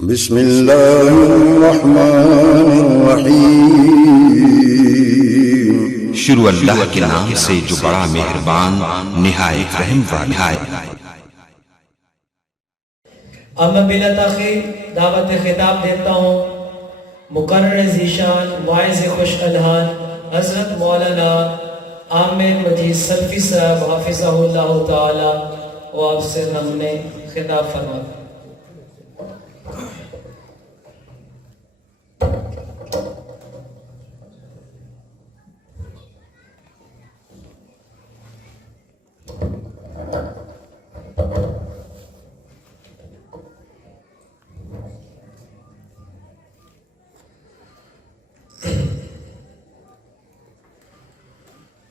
بسم الله الرحمن الرحیم. شروع اللہ کے نام سے جو بڑا مہربان نہایت رحم والا ہے. اب میں بلا تاخیر دعوت خطاب دیتا ہوں مقرر ذیشان واعظ خوش الحان حضرت مولانا عامر مجید سلفی صاحب حافظہ اللہ تعالی و آپ سے ہم نے خطاب فرما.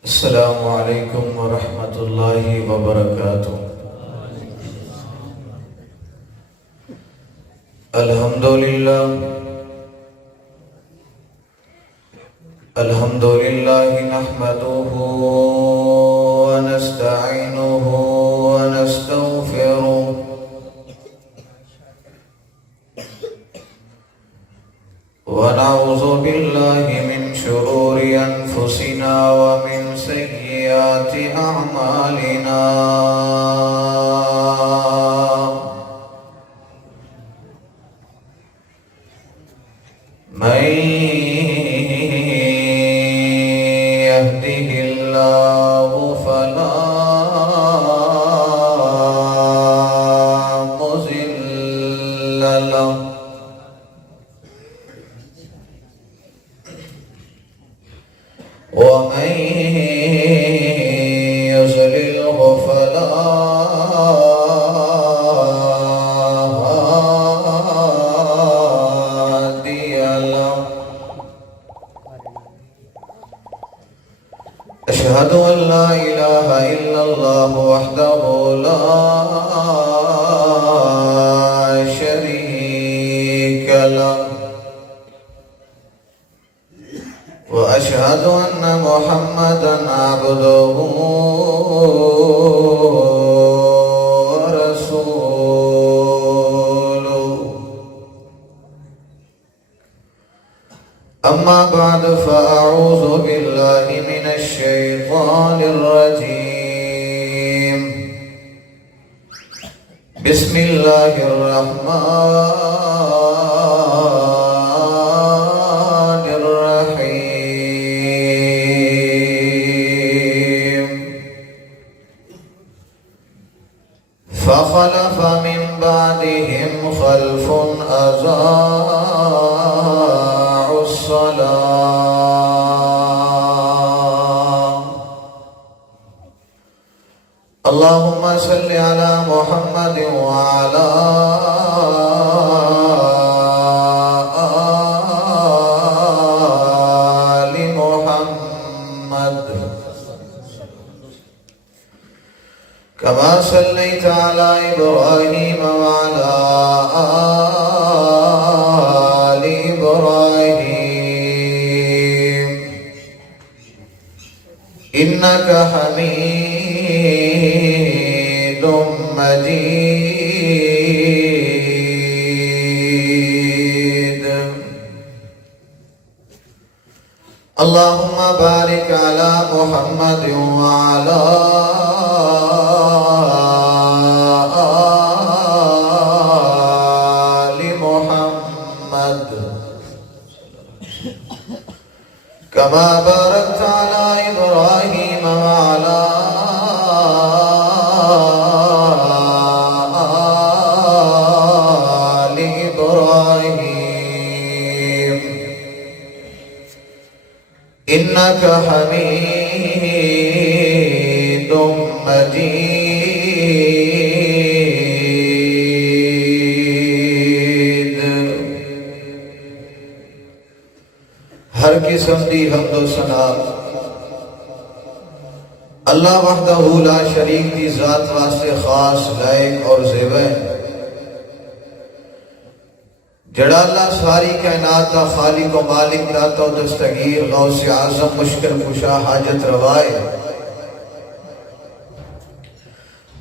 السلام علیکم ورحمۃ اللہ وبرکاتہ. الحمدللہ نحمده ونستعینه ونستغفره ونعوذ باللہ من شرور انفسنا ومن سیئات اعمالنا من يهده الله فلا مضل له ومن يضلله فلا هادي له. أشهد أن لا إله إلا الله وحده لا شريك له وأشهد أن محمدا عبده ورسوله. أما بعد فأعوذ بالله من الشيطان الرجيم. بسم الله الرحمن الرحيم. فخلف من بعدهم خلف أضاعوا الصلاة. اللهم صل على محمد وعلى آل محمد كما صليت على إبراهيم وعلى آل إبراهيم إنك حميد مجيد. اللهم بارك على محمد وعلى آل محمد كما باركت على إبراهيم وعلى آل إبراهيم إنك حميد مجيد. ہر قسم دی حمد و ثنا اللہ وحدہ لا شریک دی ذات واسطے خاص لائق اور زیبہ ہے. جڑا اللہ ساری کائنات دا خالق و مالک داتا و دستگیر غوث اعظم مشکل کشا حاجت روائے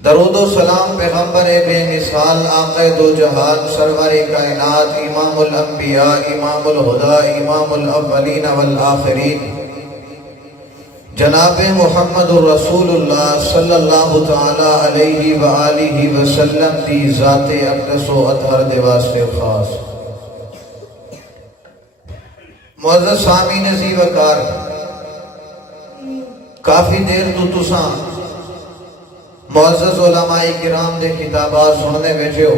درود و سلام پیغمبر بے مثال آقا دو جہان سرور کائنات امام الانبیاء امام الہدا امام الاولین والآخرین جناب محمد الرسول اللہ صلی اللہ تعالی علیہ وآلہ وسلم دی ذات اقدس و اطہر دے واسطے خاص معزز سامعین عزیز وقار کافی دیر تو تساں معزز علماء کرام دے کتابات سننے بیٹھے ہو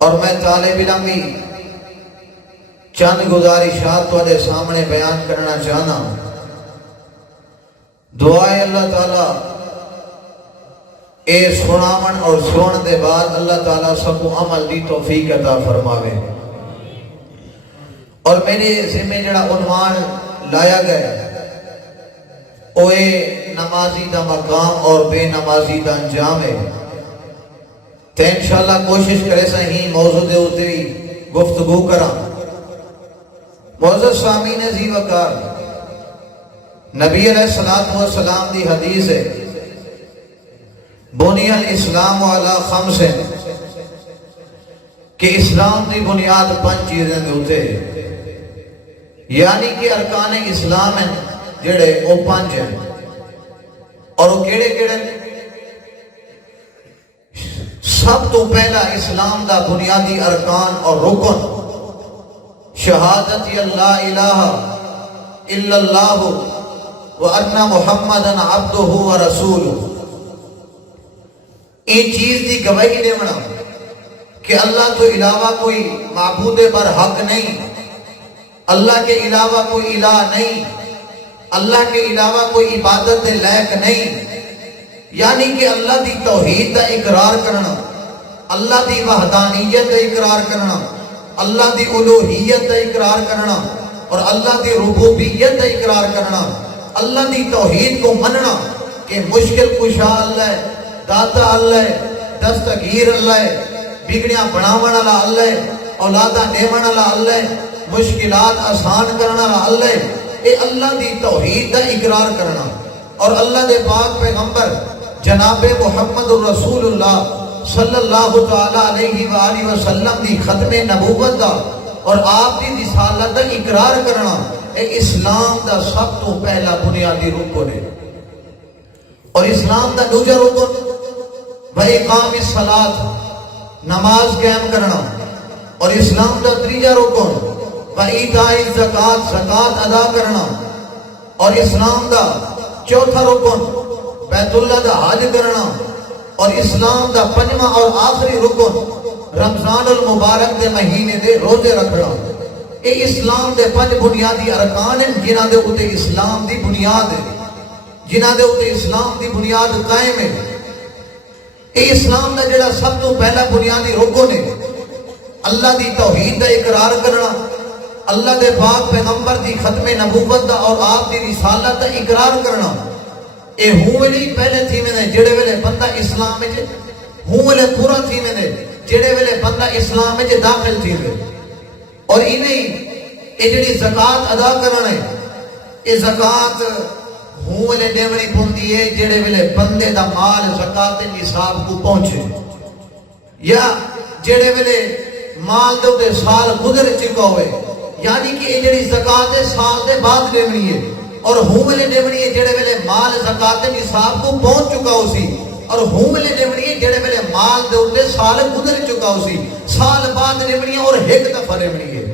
اور میں طالب علمی چند گزارشات تھوڑے سامنے بیان کرنا چاہنا دعائے اللہ تعالیٰ اے سنامن اور سنن دے بعد اللہ تعالیٰ سب کو عمل دی توفیق عطا فرماوے اور میرے ذمہ جڑا عنوان لایا گیا اوے نمازی دا مقام اور بے نمازی دا انجام ہے تو انشاءاللہ کوشش کرے سہی موضوع دے ہوتے بھی گفتگو کرا معزز سامعین عزیز وقار نبی علیہ السلام دی حدیث ہے بنی الاسلام علی خمس کہ اسلام دی بنیاد 5 چیزیں دے ہوتے یعنی کہ ارکان اسلام ہیں جڑے وہ 5 ہیں اور وہ کیڑے کیڑے سب تو پہلا اسلام دا بنیادی ارکان اور رکن شہادت اللہ الہ الا اللہ وان محمدا عبدہ ورسولہ این چیز دی گواہی دینا کہ اللہ تو علاوہ کوئی معبود برحق نہیں اللہ کے علاوہ کوئی الہ نہیں اللہ کے علاوہ کوئی عبادت دے لائق نہیں یعنی کہ اللہ دی توحید دا اقرار کرنا اللہ دی وحدانیت دا اقرار کرنا اللہ دی الوہیت دا اقرار کرنا اور اللہ دی ربوبیت دا اقرار کرنا اللہ دی توحید کو مننا کہ مشکل کشا اللہ ہے داتا اللہ ہے دستگیر اللہ ہے بگڑیاں بناون والا اللہ ہے اولادہ دیون والا اللہ ہے مشکلات آسان کرنا والا اللہ ہے اے اللہ دی توحید دا اقرار کرنا اور اللہ دے پاک پیغمبر جناب محمد الرسول اللہ صلی اللہ تعالی علیہ وآلہ وسلم دی ختم نبوت دا اور آپ دی رسالت دا اقرار کرنا اے اسلام دا سب تو پہلا بنیادی رکن ہے اور اسلام دا دوسرا رکن وَإِقَامِ الصَّلَاةِ نماز قائم کرنا اور اسلام دا تیسرا رکن وَإِيتَاءِ الزَّکَاۃ زکات ادا کرنا اور اسلام دا چوتھا رکن بیت اللہ دا حج کرنا اور اسلام دا پنجواں اور آخری رکن رمضان المبارک دے مہینے دے روزے رکھنا اے اسلام دے 5 بنیادی ارکان ہیں جنہاں دے اوتے اسلام دی بنیاد ہے جنہاں دے اوتے اسلام دی بنیاد قائم ہے اے اسلام دا جڑا سب تو پہلا بنیادی رکن ہے اللہ دی توحید دا اقرار کرنا اللہ دے پاک پیغمبر دی ختم نبوت دا اور آپ دی رسالت دا اقرار کرنا اے ہوں ویلے پہلے تھی میں نے جڑے ویلے بندہ اسلام میں ہوں ویلے پورا تھی میں نے جڑے ویلے بندہ اسلام میں داخل تھی میں اور انہیں اے جڑی زکات ادا کرنا ہے اے زکات ہوں ویلے دیونی پوندی ہے جڑے ویلے بندے دا مال زکات نصاب کو پہنچے یا جڑے ویلے مال دے سال گزر چکا ہوئے یعنی کہ اے جڑی زکات سال دے بعد دیونی ہے اور ہوملے دیونی ہے جڑے ویلے مال زکات نصاب کو پہنچ چکا ہو سی اور ہوملے دیونی ہے جڑے ویلے مال دے اوتے سال گزر چکا ہو سی سال بعد دیونی ہے اور ایک دفعہ دیونی ہے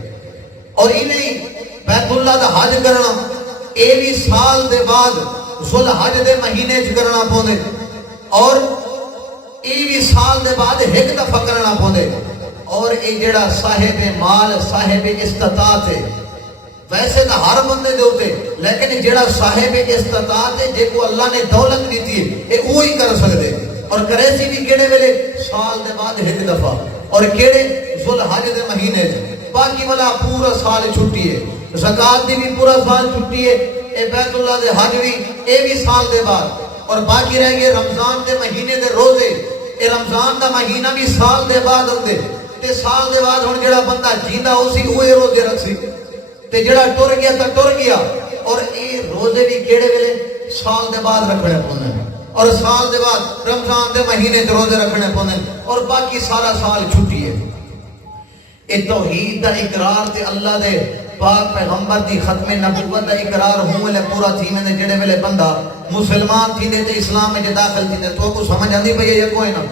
اور انہیں بیت اللہ دا حج کرنا اے بھی سال دے بعد ذل حج دے مہینے چ کرنا پوندے اور اے بھی سال دے بعد ایک دفعہ کرنا پوندے اور اے جڑا صاحب مال صاحب استطاعت ہے ویسے تو ہر بندے دے ہوتے لیکن جڑا صاحب استطاعت ہے جے کو اللہ نے دولت دیتی ہے اے وہی کر سکتے اور کرے سی بھی کیڑے ویلے سال دے بعد ایک دفعہ اور کیڑے ذل حج دے مہینے باقی والا پورا سال چھٹی ہے زکات دی بھی پورا سال چھٹی ہے اے بیت اللہ دے حج بھی اے بھی سال دے بعد اور باقی رہ گئے رمضان دے مہینے دے روزے اے رمضان دا مہینہ بھی سال دے بعد ہوندے تے سال دے بعد ہن جڑا بندہ جیندا ہو سی اوے روزے رکھ سی تے جڑا ٹر گیا اور اے روزے بھی کیڑے ویلے سال دے بعد رکھنے پوندے اور سال دے بعد رمضان دے مہینے تے روزے رکھنے پوندے اور باقی سارا سال چھٹی ہے. اے توحید دا اقرار تے اللہ دے پاک پیغمبر دی ختم نبوت دا اقرار ہوں ویلے پورا تھی میں نے جڑے ویلے بندہ مسلمان تھی دے تے اسلام میں داخل تھی دے تو کو سمجھ آندی پئی ہے کوئی نہ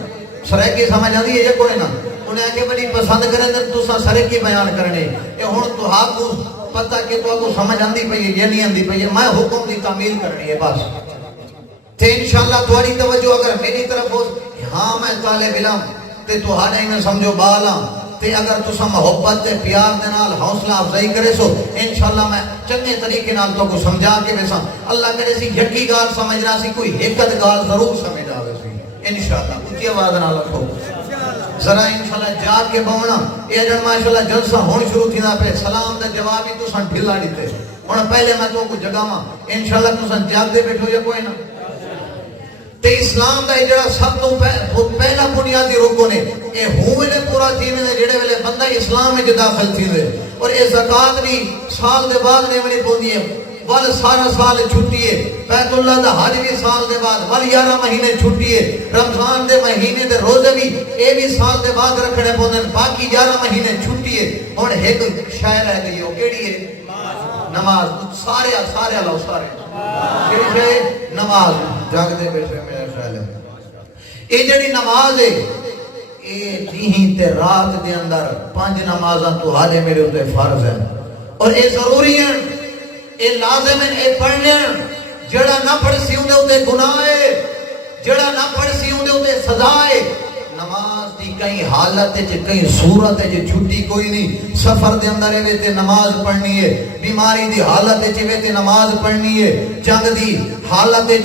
سرکی سمجھ آندی ہے کوئی نہ انہیں آگے بڑی پسند کریں تے تساں سرکی بیان کرنے اے ہن تو ہاں کو پتہ کہ تو کو سمجھ آندی پئی ہے یا نہیں آندی پئی ہے میں حکم دی تعمیل کرنی ہے بس تے انشاءاللہ تمہاری توجہ اگر میری طرف ہو ہاں میں طالب علم تے تہاڈے میں سمجھو بالاں تے اگر تسا محبت تے پیار دے نال حوصلہ افزائی کرے سو انشاءاللہ میں چنگے طریقے نال تو کو سمجھا کے ویسا اللہ کرے سی یقی گال سمجھنا سی کوئی حقیقت گال ضرور سمجھ آوے سی انشاءاللہ اونچی آواز نال رکھو ذرا انشاءاللہ جا کے بونا اے جن ماشاءاللہ جلسہ ہون شروع تھیندا پے سلام دا جواب ہی تساں ڈھلا دیتے ہن پہلے میں تو کو جگاواں انشاءاللہ تساں جاگ دے بیٹھو یا کوئی نہ تے اسلام دا جڑا سب تو پہلا بنیادی رکن ہے اے ہوئے پورا تھی میں جڑے ویلے بندہ اسلام میں داخل تھی دے اور اے زکات بھی سال دے بعد نے منی پوندی ہے ول سارا سال چھٹی ہے بیت اللہ دا حج بھی سال دے بعد ول 11 مہینے چھٹی ہے رمضان دے مہینے دے روزے بھی اے بھی سال دے بعد رکھنے پوندے باقی 11 مہینے چھٹی ہے ہن ایک شے رہ گئی او کیڑی ہے نماز سارے اللہ سارے کیڑی ہے نماز جاگ دے بیٹھے میرے خیال ہے اے جڑی نماز ہے اے دین تے رات دے اندر 5 نمازاں تہاڈے میرے اوتے فرض ہیں اور اے ضروری ہیں اے لازم ہیں اے پڑھنے جڑا نہ پڑھ سی اون دے اوتے گناہ ہے جڑا نہ پڑھ سی اون دے اوتے سزا ہے نماز دی کئی حالت ہے کئی صورت ہے چھٹی کوئی نہیں سفر دے اندر ہے تے نماز پڑھنی ہے بیماری دی حالت ہے تے نماز پڑھنی ہے جنگ دی حالت ہے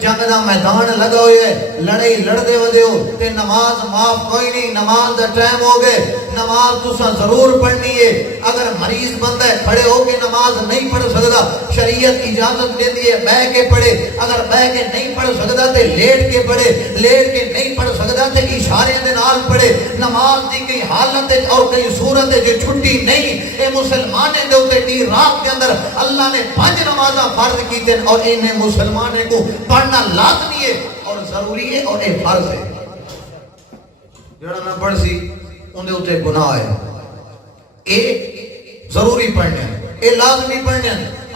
جنگ دا میدان لگا ہوئے ہے لڑائی لڑ دے ودے ہو تے نماز معاف کوئی نہیں نماز دا ٹائم ہو گئے نماز تساں ضرور پڑھنی ہے اگر مریض بندہ ہے کھڑے ہو کے نماز نہیں پڑھ سکدا شریعت اجازت دیتی ہے بیٹھ کے پڑھے اگر بیٹھ کے نہیں پڑھ سکدا تے لیٹ کے پڑھے لیٹ کے نہیں پڑھ سکدا تے اشارے دے نال پڑھے نماز دی کئی حالت اور کئی صورت ہے جو چھٹی نہیں اے مسلمانے دے اوتے دی رات کے اندر اللہ نے 5 نمازاں فرض کیتے اور انہیں مسلمانے کو پڑھنا لازمی ہے اور ضروری ہے اور اے فرض ہے جڑا نہ پڑھ سی اون دے اوتے گناہ ہے اے ضروری پڑھنے اے لازمی پڑھنے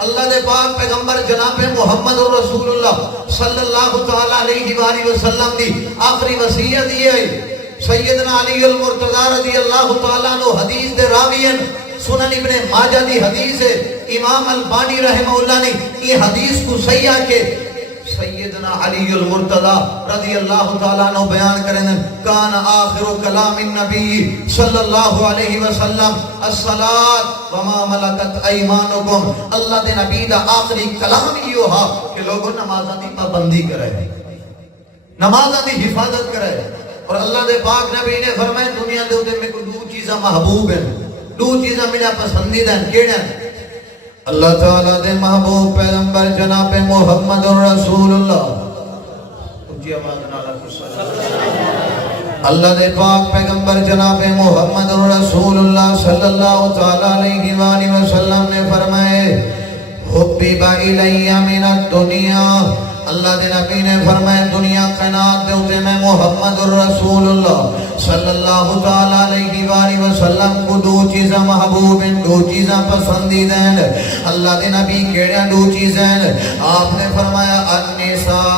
اللہ دے پاک پیغمبر جناب محمد رسول اللہ صلی اللہ تعالی علیہ وآلہ وسلم دی آخری وصیت یہ ہے سیدنا علی المرتضی رضی اللہ تعالی عنہ حدیث دے راوی ہیں سنن ابن ماجہ دی حدیث ہے امام البانی رحمہ اللہ نے یہ حدیث کو صحیح کہ سیدنا علی المرتضی رضی اللہ تعالیٰ عنہ بیان کریں کان آخر کلام النبی صلی اللہ علیہ وسلم الصلاة وما ملکت ایمانکم اللہ دے نبی دا آخری کلام یہ ہوا کہ لوگوں نمازہ دی پابندی کرے نمازہ دی حفاظت کرے اور اللہ دے پاک نبی نے فرمائے دنیا دے ہوتے میں کو 2 چیزاں محبوب ہیں 2 چیزاں میرا پسندیدہ ہیں کیڑے ہیں اللہ تعالیٰ دے محبوب پیغمبر جناب محمد رسول اللہ اللہ دے پاک پیغمبر جناب محمد رسول اللہ صلی اللہ تعالیٰ علیہ وآلہ وسلم نے فرمائے حبیب الیہ من الدنیا اللہ دے نبی نے فرمائے دنیا قنات دے ہوتے میں محمد رسول اللہ صلی اللہ تعالیٰ علیہ وآلہ وسلم کو 2 چیزیں محبوب ہیں 2 چیزیں پسندیدہ ہیں اللہ دے نبی کیڑے 2 چیزیں آپ نے فرمایا النساء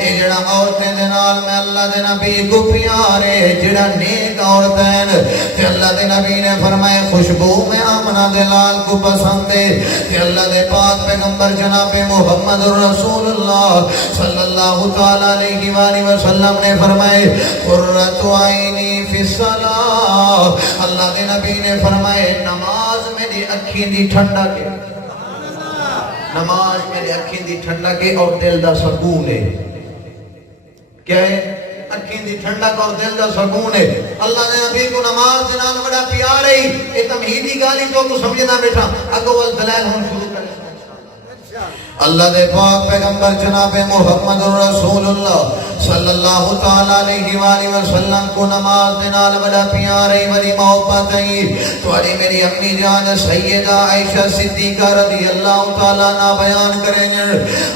اے جڑا عورتیں دے نال میں اللہ دے نبی کو پیارے جڑا نیک عورتیں تے اللہ دے نبی نے فرمائے خوشبو میں آمنہ دلال کو پسند ہے تے اللہ دے پاک پیغمبر جناب محمد رسول اللہ صلی اللہ تعالیٰ علیہ وآلہ وسلم نے فرمائے قرۃ عینی فی الصلاۃ اللہ دے نبی نے فرمائے نماز میری اکھیں دی ٹھنڈا کے نماز میری اکھیں دی ٹھنڈا کے اور دل دا سکون ہے کیا ہے اکھیں دی ٹھنڈک اور دل دا سکون ہے اللہ نے نبی کو نماز جنال بڑا پیار ہے یہ تمہیدی گالی تو کو سمجھنا بیٹھا اگو والدلائل ہم شروع کریں اللہ دے پاک پیغمبر جناب محمد رسول اللہ صلی اللہ تعالی علیہ وآلہ وسلم کو نماز دے نال بڑا پیارے بڑی محبت ہے. تواڈی میری امی جان سیدہ عائشہ صدیقہ رضی اللہ تعالی عنہ بیان کریں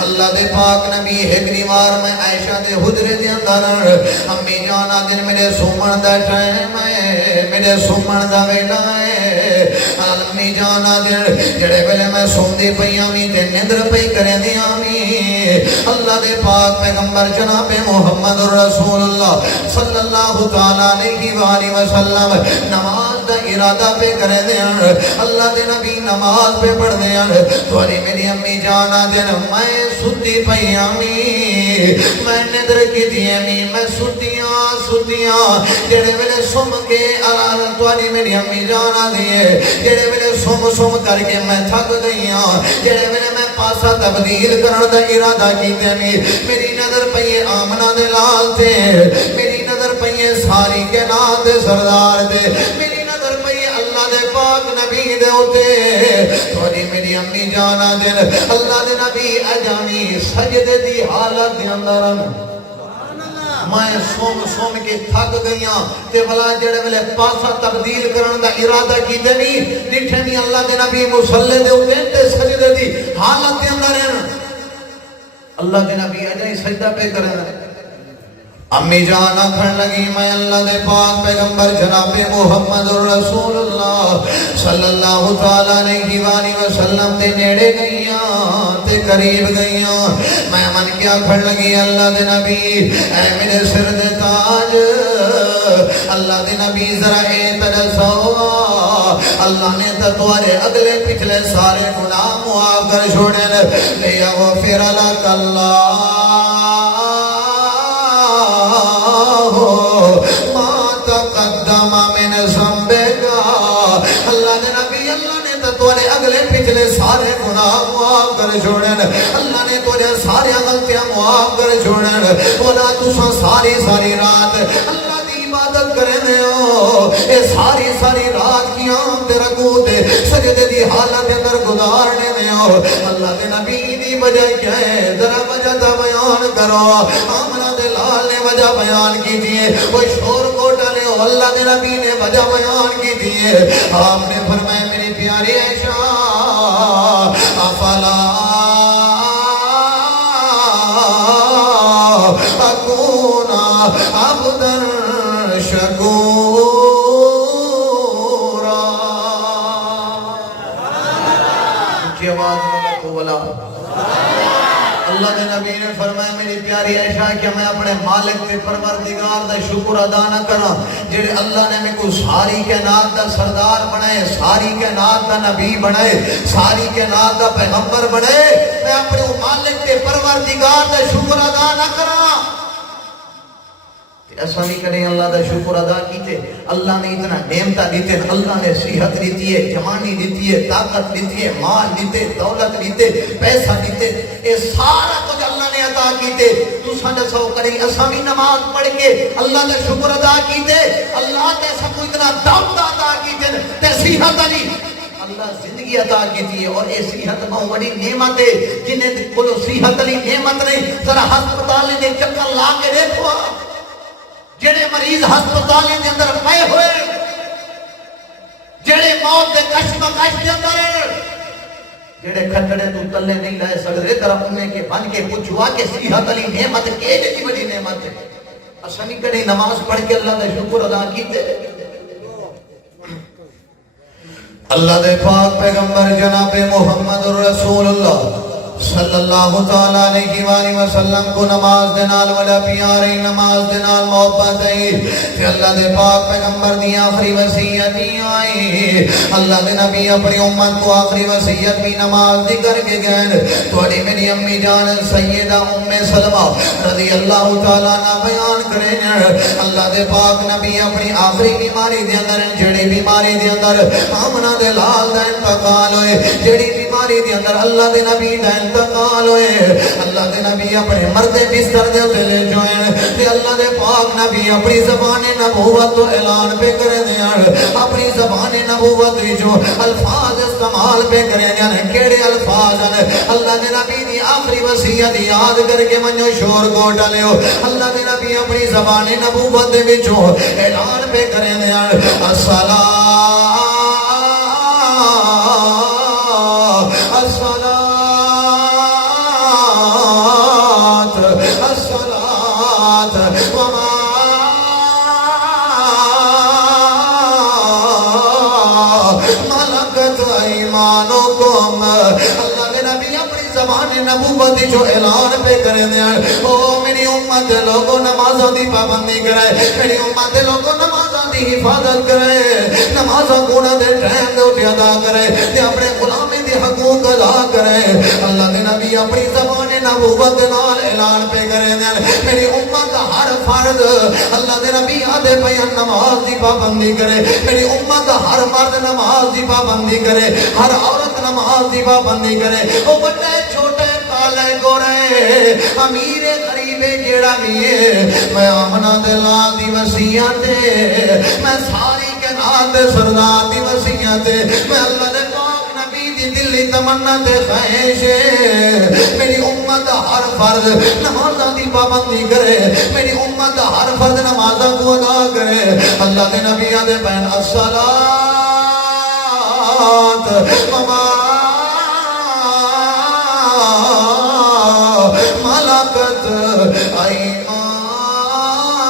اللہ دے پاک نبی ایک دیوار میں عائشہ دے حجرے دے اندر امی جان دن میرے سومن دا ٹائم ہے میرے سومن دا ویلا ہے امی جان دن جڑے ویلے میں سوندی پئی امی تے نیندر پئی کریں دی امی اللہ دے پاک پیغمبر جناب محمد رسول اللہ صلی اللہ تعالی علیہ وآلہ وسلم نماز دا ارادہ پہ کریں دیں اللہ دے نبی نماز پہ پڑھ دیں تواری میری امی جانا دیں میں ستی پئی امی میں ندر کی دی امی میں ستیاں جڑے میرے سم کے تواری میری امی جانا دیئے جڑے میرے سم کر کے میں تھک گئیاں جڑے میں پاسا تبدیل کرن دا ارادہ کی دینی میری نظر پئیے آمنہ دے لال تے میری نظر پئیے ساری کے نام دے سردار دے میری نظر پئیے اللہ دے پاک نبی دے ہوتے توڑی میری امی جانا دے اللہ دے نبی اجانی سجدے دی حالت دے اندر میں سوم کے تھک گئیاں تے بلا جڑے ملے پاسا تبدیل کرن دا ارادہ کی دینی ڈٹھے نہیں اللہ دے نبی مسلے دے ہوتے تے سجدے دی حالت دے اندر ہیں اللہ دے نبی اجائی سجدہ پہ کریں امی جان آکھن لگی میں اللہ دے پاک پیغمبر جناب محمد رسول اللہ صلی اللہ تعالیٰ علیہ وآلہ وسلم دے نیڑے گئیاں تے قریب گئیاں میں من کیا کھڑ لگی اللہ دے نبی اے میرے سر دے تاج اللہ دے نبی ذرا اعتدسو اللہ نے تتوارے اگلے پچھلے سارے گناہ معاف کر چھوڑے لیا غفر لک اللہ ما تقدم من ذنبک اللہ نے نبی اللہ نے تتوارے اگلے پچھلے سارے گناہ معاف کر چھوڑے اللہ نے تجھے سارے غلطیاں معاف کر چھوڑے ولا تسا ساری رات اللہ دی عبادت کرنے ہو اے ساری رات کی آم تے رکو تے سجدے دی حالت اندر گزارنے دے ہو اللہ دے نبی دی وجہ کیا ہے ذرا وجہ دا بیان کرو آمنہ دے لال نے وجہ بیان کی دیئے وہ شور کو ڈالے ہو اللہ دے نبی نے وجہ بیان کی دیئے آپ نے فرمائے میری پیاری عائشہ افلا اکون عبدا شکورا کی آواز میں کو بلا اللہ کے نبی نے فرمایا میری پیاری عائشہ کہ میں اپنے مالک کے پروردگار دا شکر ادا نہ کرا جڑے اللہ نے میں کو ساری کائنات دا سردار بنائے ساری کائنات دا نبی بنائے ساری کائنات دا پیغمبر بنائے میں اپنے مالک کے پروردگار دا شکر ادا نہ کرا ایسا نہیں کریں اللہ دا شکر ادا کیتے اللہ نے اتنا نعمتہ دیتے اللہ نے صحت دیتی ہے جوانی دیتی ہے طاقت دیتی ہے مال دیتے دولت دیتے پیسہ دیتے اے سارا کچھ اللہ نے عطا کیتے تو سانجا سو کریں ایسا بھی نماز پڑھ کے اللہ دا شکر ادا کیتے اللہ نے ایسا کو اتنا دولت عطا کیتے تے صحت علی اللہ زندگی عطا کیتی ہے اور اے صحت بہت بڑی نعمت ہے جنہیں کلو صحت علی نعمت نہیں ذرا ہسپتال نے چکر لا کے دیکھو جڑے مریض ہسپتالیں دے اندر پئے ہوئے جڑے موت دے کشمکش دے اندر جڑے کھٹڑے تو تلے نہیں لائے سکتے طرف میں کے بن کے پوچھوا کے صحت علی نعمت کے جی بڑی نعمت ہے اسا نہیں کریں نماز پڑھ کے اللہ دا شکر ادا کیتے اللہ دے پاک پیغمبر جناب محمد رسول اللہ صلی اللہ تعالیٰ علیہ وآلہ وسلم کو نماز دے نال وڈا پیارے نماز دے نال محبت ہے کہ اللہ دے پاک پیغمبر دی آخری وصیت آئی اللہ دے نبی اپنی امت کو آخری وصیت بھی نماز دی کر کے گئے توڑی میری امی جان سیدہ ام سلمہ رضی اللہ تعالیٰ عنہ بیان کریں اللہ دے پاک نبی اپنی آخری بیماری دے اندر جڑی بیماری دے اندر آمنہ دے لال دا انتقال ہوئے جڑی بیماری دے اندر اللہ دے نبی دا انتقال ہوئے اللہ دے نبی اپنے مردے بستر دے تے لے جوئن تے اللہ دے پاک نبی اپنی زبان نبوت تو اعلان پہ کرے دیاں اپنی زبان نبوت جو الفاظ استعمال پہ کرے دیاں کیڑے الفاظ ہیں اللہ دے نبی دی آخری وصیت یاد کر کے منو شور کو ڈالیو اللہ دے نبی اپنی زبان نبوت دے وچوں اعلان پہ کرے دیاں الصلاۃ نبوت جو اعلان پہ کرے دیں او میری امت لوگوں نمازوں دی پابندی کرے میری امت لوگوں نمازوں دی حفاظت کرے نمازوں گناہ دے ٹائم دے اٹھ ادا کرے تے اپنے غلامی دی حقوق ادا کرے اللہ دے نبی اپنی زبان نبوت نال اعلان پہ کرے دیں میری امت ہر فرد اللہ دے نبی آدھے بیان نماز دی پابندی کرے میری امت ہر مرد نماز دی پابندی کرے ہر عورت نماز دی پابندی کرے او بڑے چھوٹے کالے گورے امیر غریب جیڑا بھی ہے میں آمنہ دلال دی وسیعت میں ساری کے نات سردار دی وسیعت میں اللہ دے پاک نبی دی دلی تمنا دے خواہش میری امت ہر فرد نمازہ دی پابندی کرے میری امت ہر فرد نمازہ کو ادا کرے اللہ دے نبی آدھے بین الصلاة وما ملکت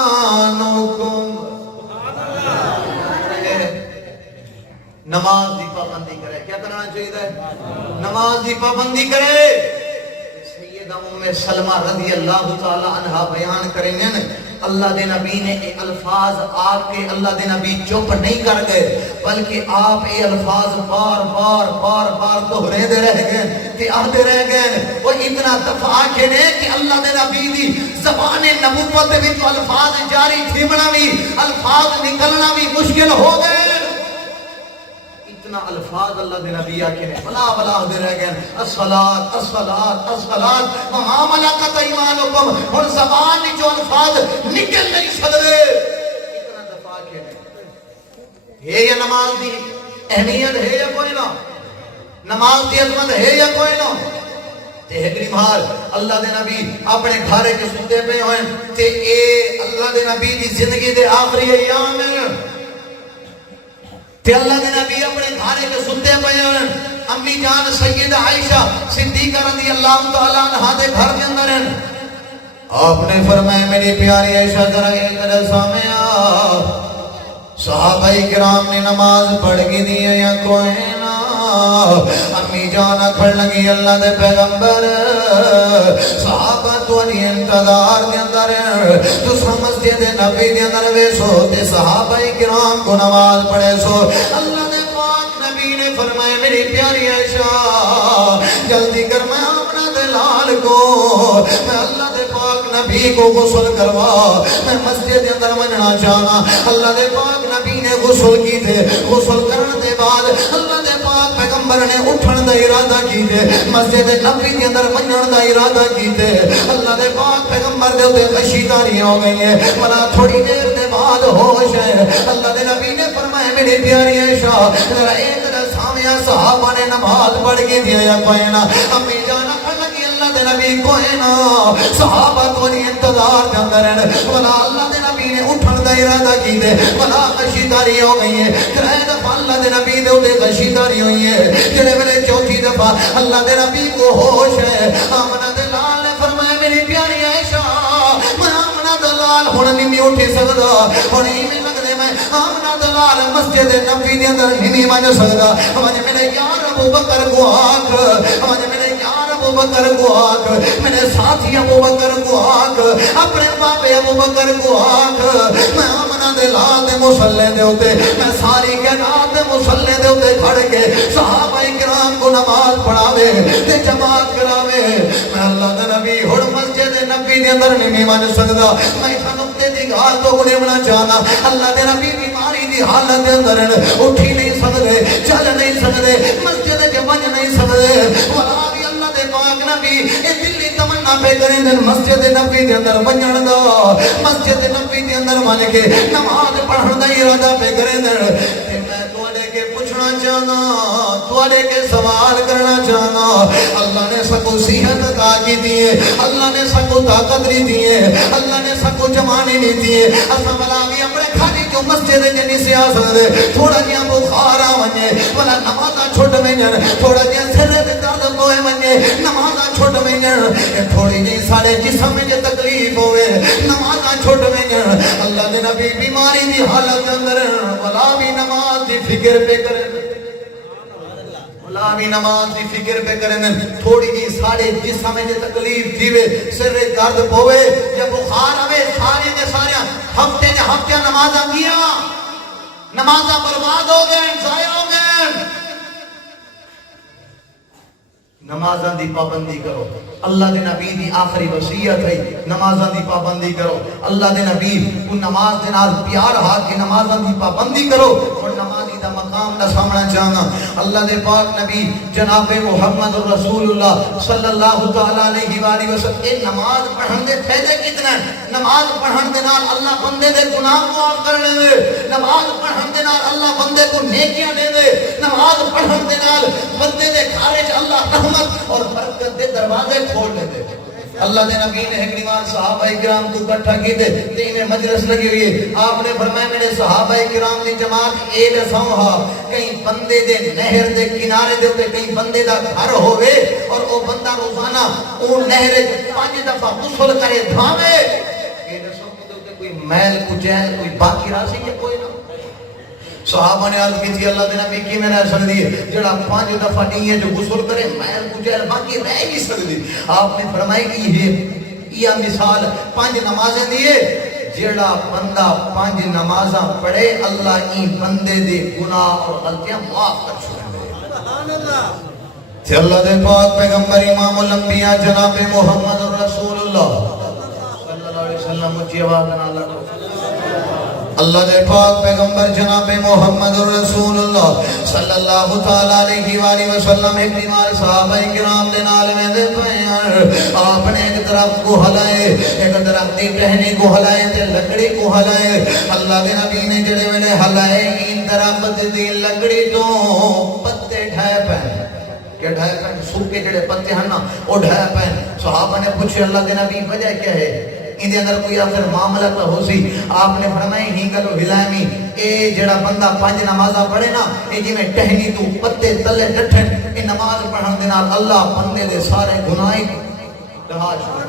ایمانکم نماز دی پابندی کرے کیا کرنا چاہیے نماز دی پابندی کرے سیدہ ام سلمہ رضی اللہ تعالی عنہ بیان کریں گے اللہ دے نبی نے اے الفاظ آپ کے اللہ دے نبی چپ نہیں کر گئے بلکہ آپ اے الفاظ بار بار بار بار دہرے دے رہ گئے کہ آدھے رہ گئے وہ اتنا دفعہ کے نے کہ اللہ دے نبی دی زبان نبوت میں تو الفاظ جاری تھیمنا بھی الفاظ نکلنا بھی مشکل ہو گئے اتنا الفاظ اللہ دے نبی آکے نے بلا بلا دے رہ گئے الصلاة الصلاة الصلاة وما ملکت ایمانکم اور زبان جو الفاظ نکل نہیں سکتے اتنا دفعہ آکے نے ہے یا نماز دی اہمیت ہے یا کوئی نہ نماز دی عظمت ہے یا کوئی نہ تے ہگری مہار اللہ دے نبی اپنے گھارے کے ستے پہ ہوئے تے اے اللہ دے نبی دی زندگی دے آخری ایام میں تے اللہ دے نبی اپنے گھارے کے ستے پہ امی جان سید عائشہ صدیقہ رضی اللہ تعالیٰ عنہ دے گھر کے اندر ہیں آپ نے فرمایا میری پیاری عائشہ ذرا ایک میرے سامنے آ صحابہ کرام نے نماز پڑھ کی دی ہے یا کوئی نہ امی جان اکھڑ لگی اللہ دے پیغمبر صحابہ تو نہیں انتظار دے اندر تو مسجد نبی دے اندر ویسو تے صحابہ کرام کو نماز پڑھے سو اللہ دے پاک نبی نے فرمایا میری پیاری عائشہ جلدی کر میں اپنا دلال کو میں اللہ دے پاک نبی کو غسل کروا میں مسجد دے اندر مننا چاہنا اللہ دے پاک نبی نے غسل کی تھے غسل کرنے دے بعد اللہ دے پاک پیغمبر نے اٹھن دا ارادہ کی تھے مسجد نبی کے اندر منن دا ارادہ کی تھے اللہ دے پاک پیغمبر دے ہوتے خشیداری ہو گئی ہے منا تھوڑی دیر دے بعد ہوش ہے اللہ دے نبی نے فرمایا میری پیاری عائشہ ذرا ایک سامیا صحابہ نے نماز پڑھ کے دیا یا کوئی نہ امی جانا پڑھ لگی اللہ دے نبی کوئی نہ صحابہ تو نہیں انتظار کے اندر ہیں ولا اللہ دے نبی نے اٹھن دا ارادہ کی دے ولا خشیداری ہو گئی ہے ترے دفعہ اللہ دے نبی دے ہوتے خشیداری ہوئی ہے جنہیں میرے چوتھی دفعہ اللہ دے نبی کو ہوش ہے آمنہ دلال نے فرمایا میری پیاری عائشہ میں آمنہ دلال ہونے نہیں اٹھی سکتا ہونے ہی میں لگ دے میں آمنہ دلال مسجد نبی دے اندر ہی نہیں مانج سکتا ہمیں میرے یار ابو بکر کو آنکھ ہمیں میرے یار ابو بکر کو آنکھ میرے ساتھی ابو بکر کو آنکھ اپنے باپے ابو بکر کو آنکھ میں آمنہ دلال دے مسلح دے ہوتے میں ساری کے نات دے مسلح دے ہوتے کھڑ کے صحابہ کرام کو نماز پڑھاوے تے جماعت کراوے میں اللہ دے نبی ہڑ مسجد نبی دے اندر نہیں مان سکتا میں نقطے دی گال تو گنے بنا چاہنا اللہ دے نبی بیماری دی حالت دے اندر اٹھی نہیں سکتے چل نہیں سکتے مسجد کے بج نہیں نہیں سکتے ولا بھی اللہ دے پاک نبی اے دلی تمنا پہ کریں دن مسجد نبی دے اندر ونجن دا مسجد نبی دے اندر ون کے نماز پڑھن دا ارادہ پہ کریں دن میں تواڈے کے پوچھنا چاہنا تواڈے کے سوال کرنا چاہنا اللہ نے سکو صحت عطا کی دیے اللہ نے سکو طاقت نہیں دیے اللہ نے سکو جوانی نہیں دیے اساں بلا بھی اپنے کھالی جو مسجد جنی سیاست دے تھوڑا جہا بخار آ ونجے بلا نمازاں چھٹ ونجن تھوڑا جہا سر دے درد ہوئے ونجے نمازاں چھٹ ونجن تھوڑی جی سارے جسم میں تکلیف ہوئے نمازاں چھٹ ونجن اللہ دے نبی بیماری دی حالت اندر بلا بھی نماز دی فکر پہ کرے اللہ بھی نماز دی فکر پہ کریں تھوڑی جی سارے جسم میں تکلیف دیوے سر درد پوے یا بخار آوے سارے دے سارے ہفتے نمازاں کیا نمازاں برباد ہو گئے ضائع ہو گئے نمازاں دی پابندی کرو اللہ دے نبی دی آخری وصیت ہے نمازاں دی پابندی کرو اللہ دے نبی کو نماز دے نال پیار ہا کے نمازاں دی پابندی کرو اور نمازی دا مقام نہ سامنا جانا اللہ دے پاک نبی جناب محمد رسول اللہ صلی اللہ تعالی علیہ وآلہ وسلم اے نماز پڑھن دے فائدے کتنے نماز پڑھن دے نال اللہ بندے دے گناہ معاف کر دے نماز پڑھن دے نال اللہ بندے کو نیکیاں دے دے نماز پڑھن دے نال بندے دے گھر وچ اللہ رحمت اور برکت دے دروازے کھول دے اللہ دے نبی نے ایک دیوار صحابہ کرام کو اکٹھا کی دے تین مجلس لگی ہوئی ہے آپ نے فرمایا میرے صحابہ کرام دی جماعت اے دساں کہیں بندے دے نہر دے کنارے دے اوتے کہیں بندے دا گھر ہوے اور او بندہ روزانہ او نہر 5 دفعہ غسل کرے دھاوے اے دسو کہ اوتے کوئی میل کچیل کوئی باقی راسی ہے کوئی نہ صحابہ نے عرض کی تھی اللہ دے نبی کی میں نے سکتی ہے جڑا 5 دفعہ نہیں ہے جو غسل کرے محل کچھ باقی رہ نہیں سکتی آپ نے فرمائی کہ یہ مثال 5 نمازیں دیے جڑا بندہ 5 نمازاں پڑھے اللہ این بندے دے گناہ اور غلطیاں معاف کر چھوڑے سبحان اللہ اللہ دے پاک پیغمبر امام الانبیاء جناب محمد رسول اللہ صلی اللہ علیہ وسلم اچھی آواز نہ اللہ اللہ دے پاک پیغمبر جناب محمد رسول اللہ صلی اللہ تعالی علیہ وآلہ وسلم ایک دیوار صحابہ کرام دے نال میں دے پہن آپ نے ایک طرف کو ہلائے ایک طرف دی ٹہنی کو ہلائے تے لکڑی کو ہلائے اللہ دے نبی نے جڑے ویلے ہلائے ان طرف دی لکڑی تو پتے ڈھائے پہن کہ ڈھائے پہن سوکے جڑے پتے ہیں نا وہ ڈھائے پہن صحابہ نے پوچھے اللہ دے نبی وجہ کیا ہے ان دے اندر کوئی آخر معاملہ تو ہو سی آپ نے فرمائی ہی گلو ہلائمی اے جڑا بندہ 5 نمازہ پڑھے نا اے جی میں ٹہنی تو پتے تلے ڈٹھن اے نماز پڑھن دینا اللہ بندے دے سارے گناہی دہا چھوڑ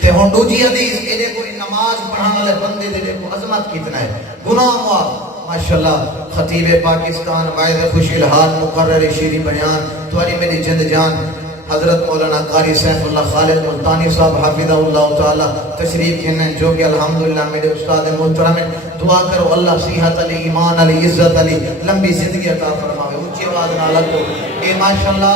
تے ہون دوجی حدیث اے جے کوئی نماز پڑھن والے بندے دے کو عظمت کتنا ہے گناہ معاف ماشاءاللہ خطیب پاکستان واعظ خوش الحال مقرر شیریں بیان تمہاری میری جند جان حضرت مولانا قاری سیف اللہ خالد ملتانی صاحب حافظہ اللہ تعالی تشریف ہیں جو کہ الحمدللہ میرے استاد محترم دعا کرو اللہ صحت علی ایمان علی عزت علی لمبی زندگی عطا فرمائے اونچی آواز نال لگو اے ماشاءاللہ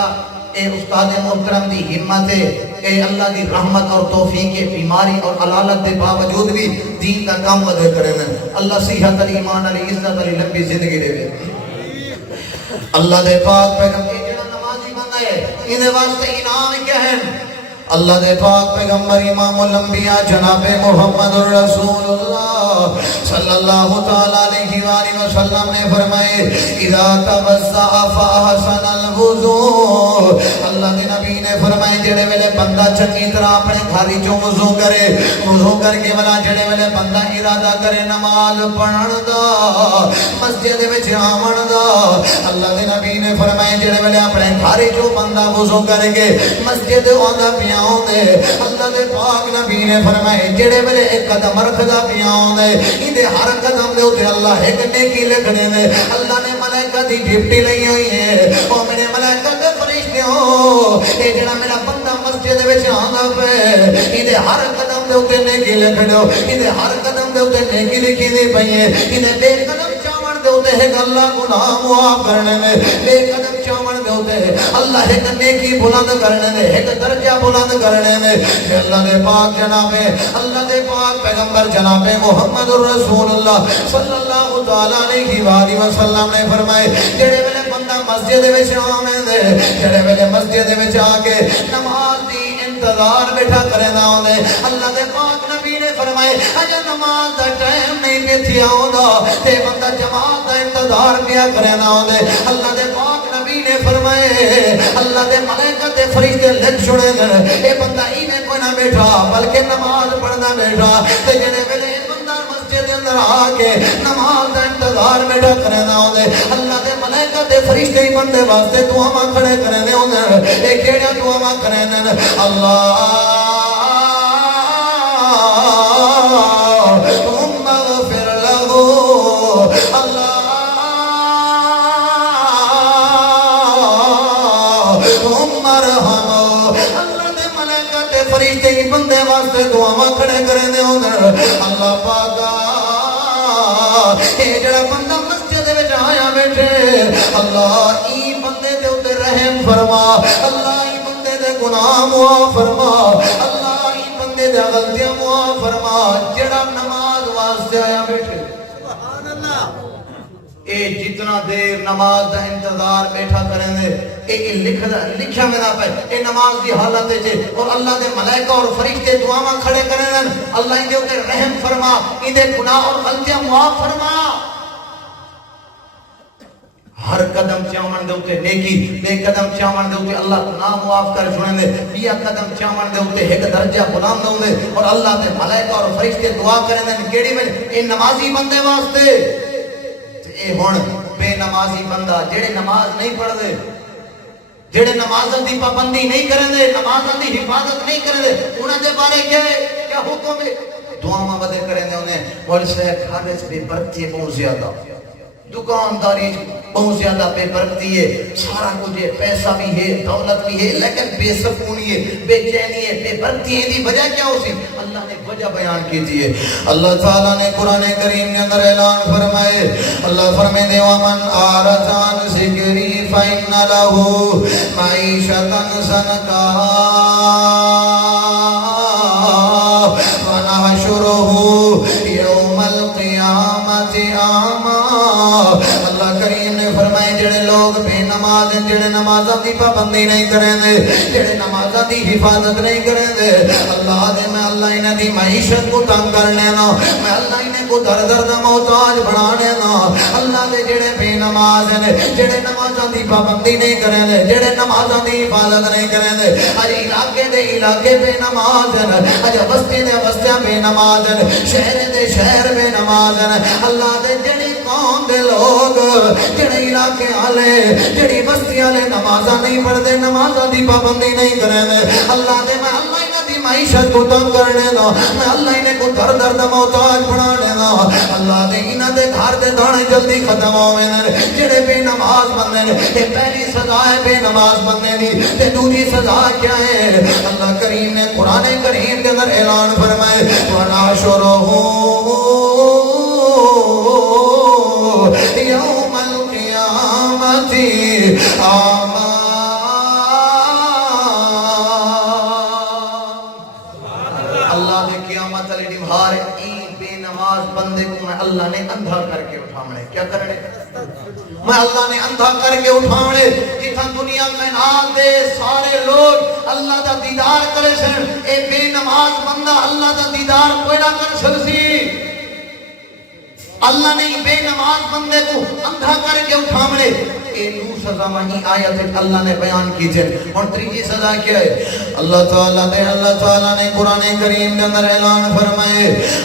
اے استاد محترم دی ہمت ہے اے اللہ دی رحمت اور توفیق بیماری اور علالت دے باوجود بھی دین دا کام ودے کرے اللہ صحت علی ایمان علی عزت علی لمبی زندگی دے اللہ دے پاک پیغمبر انہیں واسطے انعام کیا ہے اللہ دے پاک پیغمبر امام الانبیاء جناب محمد رسول اللہ صلی اللہ تعالی علیہ وآلہ وسلم نے فرمائے اذا توضأ فاحسن الوضوء اللہ کے نبی نے فرمائے جڑے ویلے بندہ چنگی طرح اپنے گھر جو وضو کرے وضو کر کے والا جڑے ویلے بندہ ارادہ کرے نماز پڑھن دا مسجد وچ آون دا اللہ کے نبی نے فرمائے جڑے ویلے اپنے گھر جو بندہ وضو کر کے مسجد آندا پیا اللہ دے پاک نبی نے فرمائے جڑے میرے ایک قدم رکھدا پیاں دے ایندے ہر قدم دے اوتے اللہ ایک نیکی لکھنے دے اللہ نے ملائکہ دی ڈیوٹی لئی ہوئی ہے او میرے ملائکہ دے فرشتے ہو اے جڑا میرا بندہ مسجد وچ آندا پے ایندے ہر قدم دے اوتے نیکی لکھ دیو ایندے ہر قدم دے اوتے نیکی لکھی دی پئی ہے ایندے بے قدم چاون دے اوتے ہے اللہ گناہ معاف کرنے میں بے قدم چاون دے اوتے اللہ ایک نیکی بلند کرنے میں ایک درجہ بلند کرنے میں اللہ دے پاک جناب اللہ دے پاک پیغمبر جناب محمد رسول اللہ صلی اللہ تعالی علیہ وآلہ وسلم نے فرمائے جڑے ویلے بندہ مسجد وچ آوندے جڑے ویلے مسجد وچ آ کے نماز دی انتظار بیٹھا کرنا ہوندے اللہ دے پاک نبی نے فرمائے اجے نماز دا ٹائم نہیں بیٹھی آوندا تے بندہ جماعت دا انتظار کیا کرنا ہوندے اللہ دے پاک نبی نے فرمائے اللہ دے ملائکہ تے فرشتے لکھ چھڑے گئے اے بندہ ایویں کوئی نہ بیٹھا بلکہ نماز پڑھنا بیٹھا تے جڑے ویلے بندہ مسجد دے اندر آ کے نماز دا انتظار بیٹھا کرنا ہوندے اللہ دے ملائکہ تے فرشتے ہی بندے واسطے دعاواں کھڑے کرنے ہوندے اے کیڑیاں دعاواں کرنے اللہ اللہم اغفر لہو اللہم ارحمو اللہ دے ملائکہ تے فرشتے ہی بندے واسطے دعاواں کھڑے کرنے ہوندے اللہ پاکا اے جڑا بندہ مسجد وچ آیا بیٹھے اللہ ای بندے دے اوتے رحم فرما اللہ ای بندے دے گناہ معاف فرما اللہ ای بندے دے غلطیاں معاف فرما جڑا نماز واسطے آیا بیٹھے سبحان اللہ اے جتنا دیر نماز دا انتظار بیٹھا کریں دے اے لکھا میں نہ پائے اے نماز دی حالت ہے اور اللہ دے ملائکہ اور فرشتے دعاواں کھڑے کریں دے اللہ ان دے اوتے رحم فرما ان دے گناہ اور غلطیاں معاف فرما ہر قدم چاون دے اوتے نیکی بے قدم چاون دے اوتے اللہ گناہ معاف کر چھوڑیں دے بیا قدم چاون دے اوتے ایک درجہ غلام دے اوندے اور اللہ دے ملائکہ اور فرشتے دعا کریں دے کیڑی میں اے نمازی بندے واسطے اے ہن بے نمازی بندہ جڑے نماز نہیں پڑھ دے جڑے نمازاں دی پابندی نہیں کرن دے نمازاں دی حفاظت نہیں کرن دے انہاں دے بارے کیا حکم ہے دعاواں بدے کرن دے انہیں مول سے کھانے سے بے برکتی بہت زیادہ دکانداری بہت زیادہ بے برکتی ہے سارا کچھ ہے پیسہ بھی ہے دولت بھی ہے لیکن بے سکونی ہے بے چینی ہے بے برکتی ہے دی وجہ کیا ہو سی اللہ نے وجہ بیان کی تھی ہے اللہ تعالیٰ نے قرآن کریم کے اندر اعلان فرمائے اللہ فرمائے دے ومن آرزان ذکری فإن لہو معیشتاً زنکا ونحشرہ یوم القیامت آما اللہ کریم نے فرمائے جڑے لوگ بے نماز ہیں جڑے نمازاں دی پابندی نہیں کریں دے جڑے نمازاں دی حفاظت نہیں کریں دے اللہ دے میں اللہ انہیں دی معیشت کو تنگ کرنے نا میں اللہ انہیں کو در در دا محتاج بنانے نا اللہ دے جڑے بے نماز ہیں جڑے نمازاں دی پابندی نہیں کریں دے جڑے نمازاں دی حفاظت نہیں کریں دے اج علاقے بے نماز ہیں اج بستی دے بستیاں بے نماز ہیں شہر دے شہر بے نماز ہیں اللہ دے جڑی قوم دے لوگ جڑے علاقے والے جڑی بستی والے نمازاں نہیں پڑھتے نمازاں دی پابندی نہیں کریں اللہ دے میں اللہ انہاں دی معیشت کو تنگ کرنے دا میں اللہ انہیں کو در در دا محتاج بنانے دا اللہ دے انہاں دے گھر دے دانے جلدی ختم ہوئے جڑے بے نماز بندے نے تے پہلی سزا ہے بے نماز بندے دی تے دوسری سزا کیا ہے اللہ کریم نے قرآن کریم کے اندر اعلان فرمائے وَنَحْشُرُهُ یوم القیامت آما اللہ نے قیامت علی ڈمہار این بے نماز بندے کو میں اللہ نے اندھا کر کے اٹھاونے کیا کرنے میں اللہ نے اندھا کر کے اٹھاونے جتھا دنیا میں دے سارے لوگ اللہ دا دیدار کرے سن اے بے نماز بندہ اللہ دا دیدار کوئی نہ کر سکسی اللہ نے بے نماز بندے کو اندھا کر کے اٹھاونے اے دو سزا وہی آیت اللہ نے بیان کی تھے اور تیسری سزا کیا ہے اللہ تعالیٰ نے قرآن کریم کے اندر اعلان فرمائے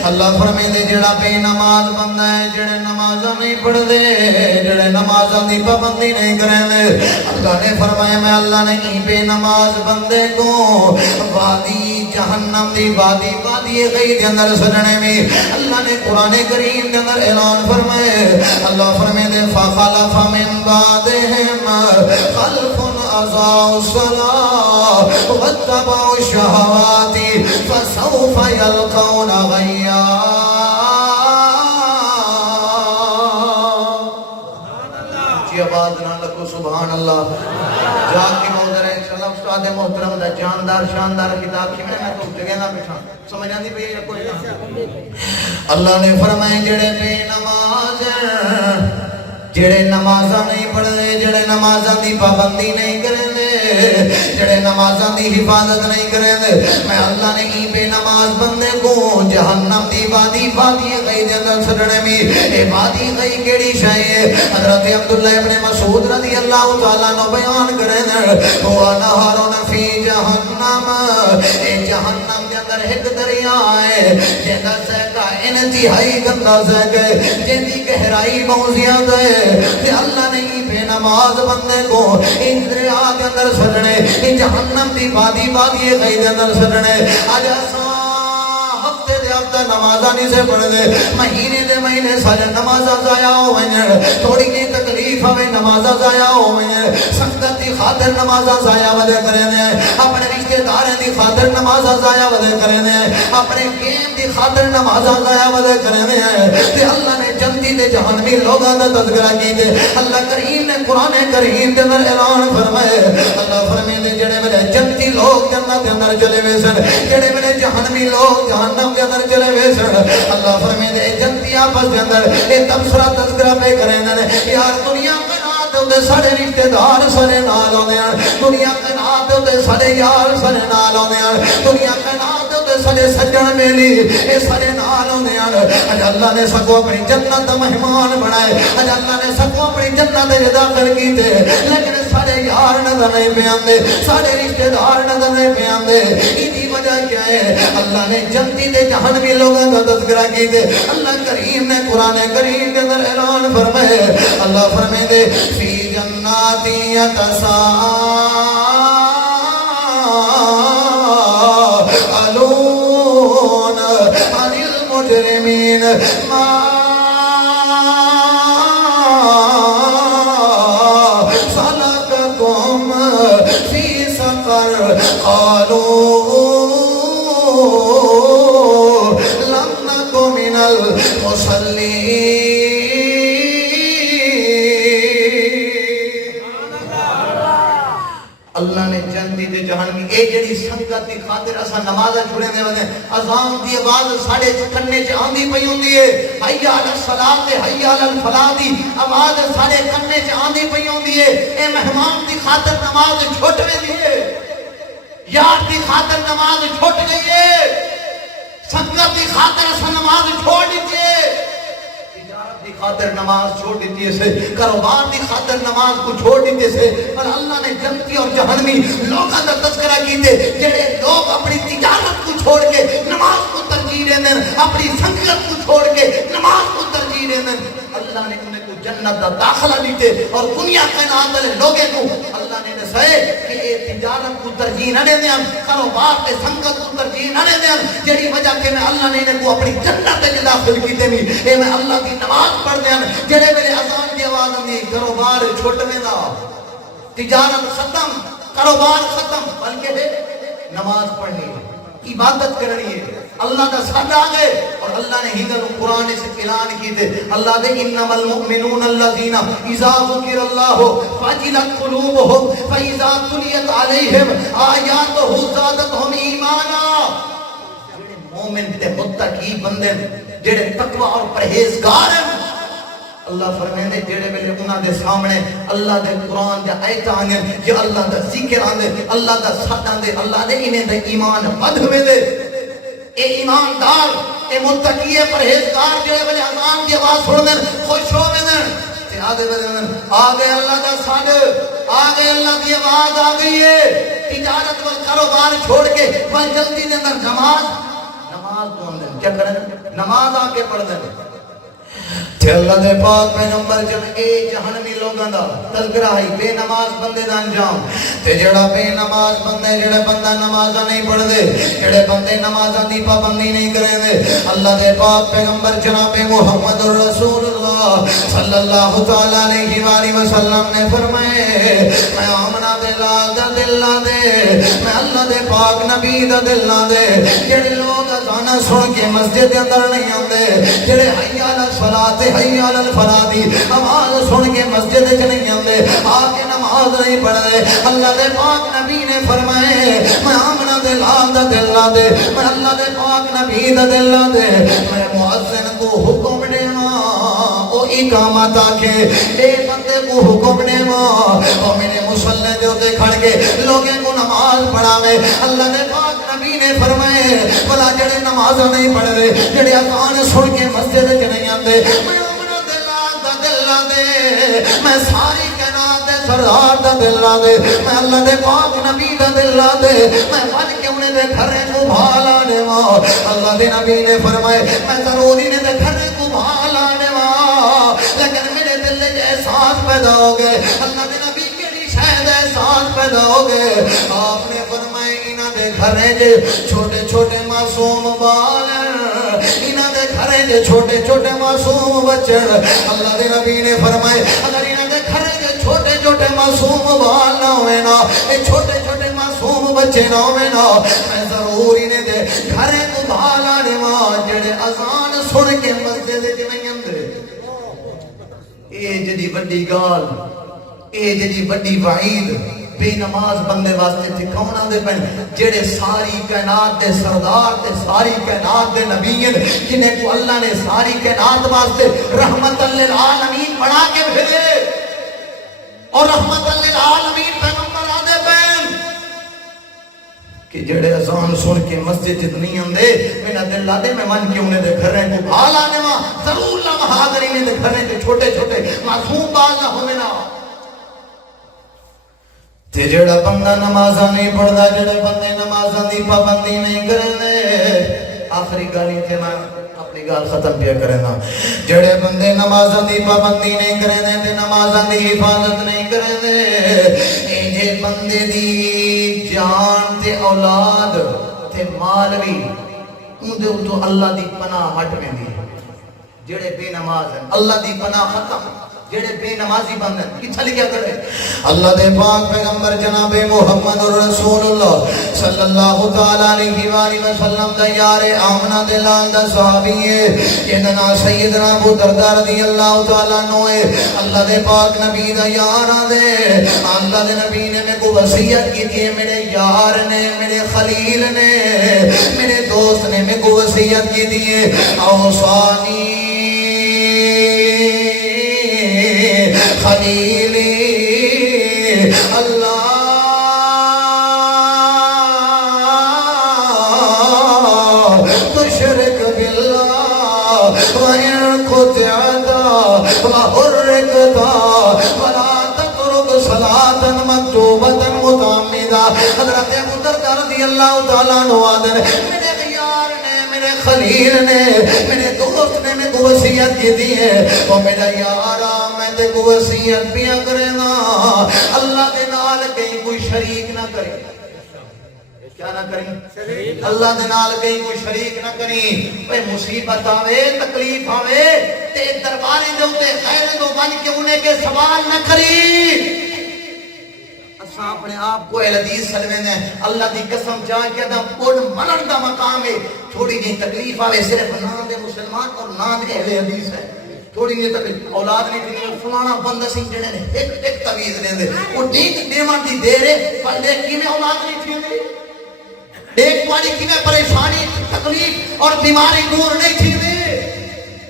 اللہ فرمائے دے جڑا بے نماز بندہ ہے جڑے نمازاں نہیں پڑھ دے جڑے نمازاں دی پابندی نہیں کریں دے اللہ نے فرمایا میں اللہ نے بے نماز بندے کو وادی جہنم دی وادی غیر کے اندر سجنے میں اللہ نے قرآن کریم کے اندر اعلان فرمائے اللہ فرمائے دے فَخَلَفَ مِن بَعْدِهِمْ خَلْفٌ أَضَاعُوا الصَّلَاةَ وَاتَّبَعُوا الشَّهَوَاتِ فَسَوْفَ يَلْقَوْنَ غَيًّا جی آواز نہ لگو سبحان اللہ جا کے موضر ہے سلام استاد محترم دا جاندار شاندار کتاب کی میں تو جگہ نہ بٹھا سمجھ آندی پئی ہے کوئی اللہ نے فرمائے جڑے بے نماز جڑے نمازاں نہیں پڑھتے، جڑے نمازاں دی پابندی نہیں کرتے، جڑے نمازاں دی حفاظت نہیں کرتے، میں اللہ نے ہی بے نماز بندے کو جہنم دی وادی وادی غی دے اندر سڑنے میں. اے وادی غی کیڑی شے ہے؟ حضرت عبداللہ ابن مسعود رضی اللہ تعالیٰ عنہ بیان کریں، وہ نہرٌ فی جہنم، اے جہنم دے اندر ایک دریا ہے جہاں سہکا انتہائی گندا سہکا ہے، جن دی گہرائی بہت زیادہ ہے. تے اللہ نے بے نماز بندے کو ان دریا کے اندر سڑنے، ان جہنم دی وادی وادی غی دے اندر سڑنے. آج ہفتے دے ہفتہ نمازاں نہیں سے پڑھ دے، مہینے دے مہینے سارے نمازاں ضائع ہو گئیں، تھوڑی کی تکلیف ہوئے نمازاں ضائع ہو گئیں، سنگت دی خاطر نمازاں ضائع ودے کریں دے، اپنے رشتہ داریں دی خاطر نمازاں ضائع ودے کریں دے، اپنے گیم دی خاطر نمازاں ضائع ودے کریں دے. تے اللہ نے جنتی تے جہنمی لوگاں دا تذکرہ کیتے. اللہ کریم نے قرآن کریم کے اندر اعلان فرمائے، اللہ فرمائے دے جڑے ویلے جنتی لوگ جنت دے اندر چلے وے سن، جڑے ویلے جہنمی لوگ جہنم دے اندر چلے وے سن، اللہ فرمائے دے جنتی آپس دے اندر اے تبصرہ تذکرہ پہ کریں دے. یار دنیا میں دے سارے رشتہ دار سارے نال ہوندے ہیں، دنیا کے نام دے سارے یار سارے نال ہوندے ہیں، دنیا کے نام دے سارے سجن میلی اے سارے نال ہوندے ہیں. اج اللہ نے سکو اپنی جنت دا مہمان بنائے، اج اللہ نے سکو اپنی جنت دے داخل کیتے، لیکن سارے یار نظر نہیں پہ آندے، سارے رشتہ دار نظر نہیں پہ آندے. ایدی وجہ کیا ہے؟ اللہ نے جنتی تے جہنمی لوگاں دا تذکرہ کیتے. اللہ کریم نے قرآن کریم کے اندر اعلان فرمائے، اللہ فرمائے دے فی جنات یتساءلون عن المجرمین ما سلککم فی سقر قالوا لم نک من المصلین. اللہ نے جنتی تے جہنمی اے جڑی سنگت دی خاطر اسا نمازاں چھڑے دے وندے، اذان دی آواز ساڈے کنے چ آندی پئی ہوندی ہے، حی علی الصلاۃ تے حی علی الفلاح دی آواز ساڈے کنے چ آندی پئی ہوندی ہے. اے مہمان دی خاطر نماز چھٹ ویندی ہے، یار دی خاطر نماز چھٹ گئی ہے، سنگت دی خاطر اسا نماز چھوڑ دتی ہے، دی خاطر نماز چھوڑ دیتی سے، کاروبار دی خاطر نماز کو چھوڑ دیتے سے. اور اللہ نے جنتی اور جہنمی لوگاں کا تذکرہ کیتے جڑے لوگ اپنی تجارت کو چھوڑ کے نماز کو ترجیح دیں، اپنی سنگت کو چھوڑ کے نماز کو ترجیح دیں. اللہ نے انہیں کو جنت دا داخلہ دیتے. اور دنیا کے نام والے لوگوں کو اللہ نے دسائے کہ اے تجارت کو ترجیح نہ دیں، کاروبار تے سنگت کو ترجیح نہ دیں، جڑی وجہ کہ میں اللہ نے انہیں کو اپنی جنت دے داخل کیتے نہیں. اے میں اللہ کی نماز پڑھ دیں، جڑے میرے اذان کی آواز آندی کاروبار چھوٹ ویندا، تجارت ختم، کاروبار ختم، بلکہ نماز پڑھنی ہے، عبادت کرنی ہے، اللہ دا ساتھ آ گئے. اور اللہ نے ہندر قرآن سے اعلان کی تھے، اللہ دے انما المؤمنون الذین اذا ذکر اللہ فجلت قلوبهم فاذا تلیت علیہم آیاتہ زادتہم ایمانا. مومن تے متقی بندے جڑے تقوی اور پرہیزگار ہیں، اللہ فرمائے جڑے ویلے انہاں دے سامنے اللہ دے قرآن دے آیتاں آندے، یا اللہ دا ذکر آندے، اللہ دا ساتھ آندے، اللہ دے انہیں دے ایمان ود ہوئے دے. اے ایماندار، اے متقی، اے پرہیزگار جڑے ویلے اذان دی آواز سن دین خوش ہو ویندن تے آدے ویندن آ گئے اللہ دا ساتھ، آ گئے اللہ دی آواز آ گئی ہے. تجارت و کاروبار چھوڑ کے وہ جلدی دے اندر نماز پڑھ دیں. کیا کریں؟ نماز آ کے پڑھ دیں. تے اللہ دے پاک پیغمبر جب اے جہنمی لوگاں دا تذکرہ ہے بے نماز بندے دا انجام، تے جڑا بے نماز بندے، جڑے بندہ نمازاں نہیں پڑھ دے، جڑے بندے نمازاں دی پابندی نہیں کریں دے، اللہ دے پاک پیغمبر جناب محمد رسول اللہ صلی اللہ تعالی علیہ وآلہ وسلم نے فرمائے، میں آمنہ دے لال دا دل نہ دے، میں اللہ دے پاک نبی دا دل نہ دے. جڑے لوگ اذان سن کے مسجد دے اندر نہیں آندے، جڑے حی علی الصلاۃ حی علی الفلاح دی آواز سن کے مسجد وچ نہیں آندے، آ کے نماز نہیں پڑھدے، اللہ دے پاک نبی نے فرمائے میں آمنہ دے لال دا دل نہ دے، میں اللہ دے پاک نبی دا دل نہ دے، میں مؤذن کو حکم دیواں او اقامت آکھے اے بندے کو حکم نے اور میرے مسلح دے ہوتے کھڑ کے لوگیں کو نماز پڑھاوے اللہ نے پاک نبی نے فرمائے بلا جڑے نماز نہیں پڑھ رہے جڑے اذان سن کے مسجد کے نہیں آتے میں انہوں دل دے میں ساری کائنات دے سردار دا دل لا دے میں اللہ دے پاک نبی دا دل لا دے میں بن کے انہیں دے گھرے کو بھالا دے اللہ دے نبی نے فرمائے میں ضروری نے دے گھرے کو بھالا دے لیکن میرے دل میں احساس پیدا ہو گئے اللہ دے نبی کیڑی شاید احساس پیدا ہو گئے آپ نے فرمائے انہاں دے گھرے جے چھوٹے چھوٹے معصوم بال انہاں دے گھرے جے چھوٹے چھوٹے معصوم بچے اللہ دے نبی نے فرمائے اگر انہاں دے گھرے جے چھوٹے چھوٹے معصوم بال نہ ہوئے نا اے چھوٹے چھوٹے معصوم بچے نہ ہوئے نا میں ضرور انہیں دے گھرے کو بھالا دیواں جڑے اذان سن کے مسجد وچ نہیں اندے اے جڑی بڑی گال اے جڑی بڑی وعید بے نماز بندے واسطے ٹھکاونا دے پن جڑے ساری کائنات دے سردار تے ساری کائنات دے نبی جنہیں کو اللہ نے ساری کائنات واسطے رحمت للعالمین بنا کے بھیجے اور رحمت للعالمین پیغمبر آدھے پین کہ جڑے اذان سن کے مسجد نہیں آندے میرا دل لا دے میں من کے انہیں دے گھریں کو بھال آنے ماں ضرور لمحہ حاضر انہیں دے گھریں کے چھوٹے چھوٹے معصوم بال نہ ہونے نا تے جڑا بندہ نمازاں نہیں پڑھدا جڑے بندے نمازاں دی پابندی نہیں کرنے آخری گالی تے میں اپنی گال ختم پیا کرنا جڑے بندے نمازاں دی پابندی نہیں کرنے تے نمازاں دی حفاظت نہیں کرنے اے جے بندے دی جان تے اولاد تے مال بھی اون دے تو اللہ دی پناہ ہٹ ویندی جڑے بے نماز ہیں اللہ دی پناہ ختم جڑے بے نمازی بندن کتھا لکھیا کرے اللہ دے پاک پیغمبر جناب محمد رسول اللہ صلی اللہ تعالی علیہ وآلہ وسلم دا یار آمنہ دے لان دا صحابی ہے جنہاں سیدنا ابو دردہ رضی اللہ تعالی عنہ ہے اللہ دے پاک نبی دا یارہ دے اللہ دے نبی نے میں کو وصیت کی تھی میرے یار نے میرے خلیل نے میرے دوست نے میں کو وصیت کی تھی اوصانی خلیلی اللہ تشرک باللہ وَإِن قُطِعْتَ وَحُرِّقْتَ وَلَا تَتْرُكْ صَلَاةً مَكْتُوبَةً مُتَعَمِّدًا حضرت ابو دردہ رضی اللہ تعالیٰ عنہ میرے یار نے میرے خلیل نے میرے دوست نے میں کو وصیت کی دی ہے وہ میرا یارہ تے کو وصیت پیا کرنا اللہ دے نال کہیں کوئی شریک نہ کرے کیا نہ کریں اللہ دے نال کہیں کوئی شریک نہ کریں بھئی مصیبت آوے تکلیف آوے تے دربارے دے ہوتے خیر دو بن کے انہیں کے سوال نہ کری اساں اپنے آپ کو اہل حدیث سلوے نے اللہ دی قسم جا کے دا پڑ مرن دا مقام ہے تھوڑی جی تکلیف آوے صرف نام دے مسلمان اور نام دے اہل حدیث ہے تھوڑی نہیں تک اولاد نہیں تھی فلانا بندہ سی جڑے نے ایک تعویذ لیندے او ٹھیک دیوان دی دے رہے پر لیکن میں اولاد نہیں تھی ایک پانی کی میں پریشانی تکلیف اور بیماری دور نہیں تھی